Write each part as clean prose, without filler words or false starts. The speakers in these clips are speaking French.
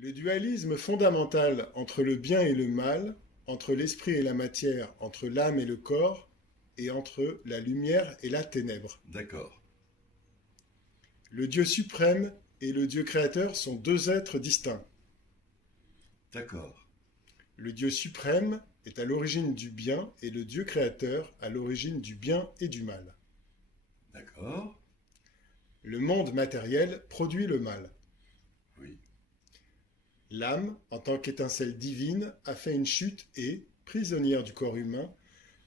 Le dualisme fondamental entre le bien et le mal, entre l'esprit et la matière, entre l'âme et le corps, et entre la lumière et la ténèbre. D'accord, Le Dieu suprême et le Dieu créateur sont deux êtres distincts. d'accord, Le Dieu suprême est à l'origine du bien et le Dieu créateur à l'origine du bien et du mal. d'accord, Le monde matériel produit le mal. oui, L'âme, en tant qu'étincelle divine, a fait une chute et, prisonnière du corps humain,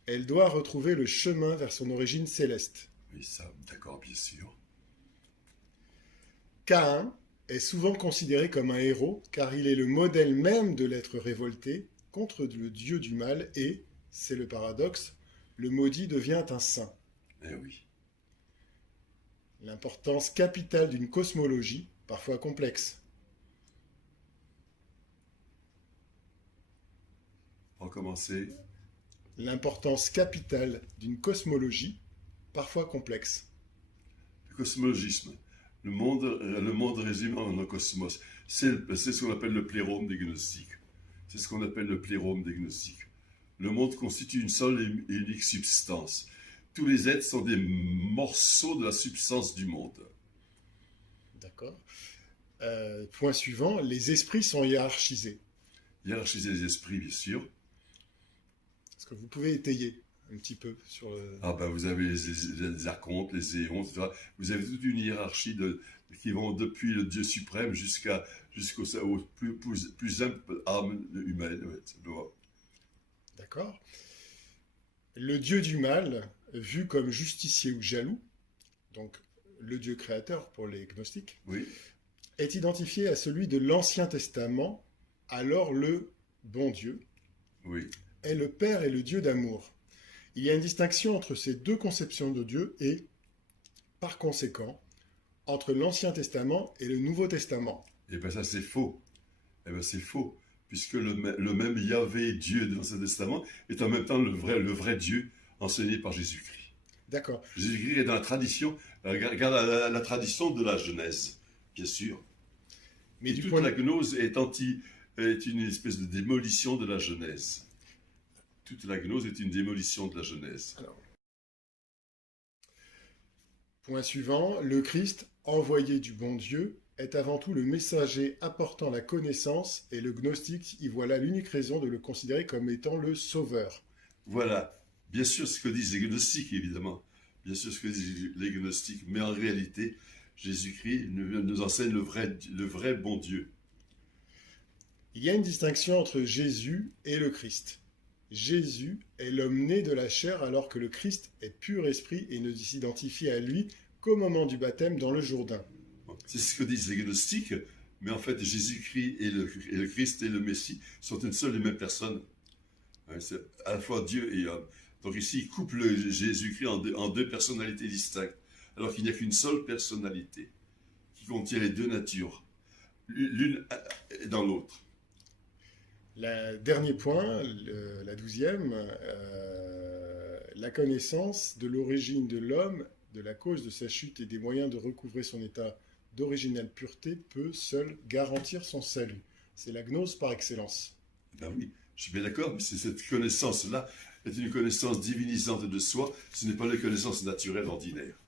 elle doit retrouver le chemin vers son origine céleste. oui, ça, d'accord, bien sûr. Caïn est souvent considéré comme un héros car il est le modèle même de l'être révolté contre le dieu du mal et, c'est le paradoxe, le maudit devient un saint. Eh oui, L'importance capitale d'une cosmologie, parfois complexe. recommencer. L'importance capitale d'une cosmologie, parfois complexe. Le cosmologisme, le monde résumé en un cosmos, c'est ce qu'on appelle le plérome des gnostiques. C'est ce qu'on appelle le plérome des gnostiques. Le monde constitue une seule et unique substance. Tous les êtres sont des morceaux de la substance du monde. D'accord. Point suivant, les esprits sont hiérarchisés. Hiérarchiser les esprits, bien sûr. Est-ce que vous pouvez étayer un petit peu sur le... Ah ben, vous avez les archontes, les éons, etc. Vous avez toute une hiérarchie qui vont depuis le Dieu suprême jusqu'au plus humble âme humaine. Ouais, D'accord. Le dieu du mal, vu comme justicier ou jaloux, donc le dieu créateur pour les gnostiques, oui, est identifié à celui de l'Ancien Testament, alors le bon Dieu, oui, est le Père et le Dieu d'amour. Il y a une distinction entre ces deux conceptions de Dieu et, par conséquent, entre l'Ancien Testament et le Nouveau Testament. et bien ça c'est faux. Eh ben c'est faux, puisque le même Yahvé, Dieu de l'Ancien Testament, est en même temps le vrai Dieu enseigné par Jésus-Christ. D'accord. Jésus-Christ est dans la tradition, regarde la tradition de la Genèse, bien sûr. Mais Et du toute point la de... gnose est une espèce de démolition de la Genèse. Toute la gnose est une démolition de la Genèse. Alors, point suivant, le Christ, envoyé du bon Dieu, est avant tout le messager apportant la connaissance et le gnostique y voit là l'unique raison de le considérer comme étant le sauveur. Voilà, bien sûr ce que disent les gnostiques, évidemment. Bien sûr ce que disent les gnostiques, mais en réalité, Jésus-Christ nous enseigne le vrai bon Dieu. Il y a une distinction entre Jésus et le Christ. Jésus est l'homme né de la chair alors que le Christ est pur esprit et ne s'identifie à lui qu'au moment du baptême dans le Jourdain. C'est ce que disent les gnostiques, mais en fait Jésus-Christ et le Christ et le Messie sont une seule et même personne. C'est à la fois Dieu et homme. Donc ici, il couple Jésus-Christ en deux personnalités distinctes, alors qu'il n'y a qu'une seule personnalité qui contient les deux natures, l'une dans l'autre. Le dernier point, la 12e, la connaissance de l'origine de l'homme, de la cause de sa chute et des moyens de recouvrer son état d'originelle pureté peut seule garantir son salut. C'est la gnose par excellence. Ben oui, je suis bien d'accord, mais cette connaissance-là est une connaissance divinisante de soi, ce n'est pas une connaissance naturelle ordinaire.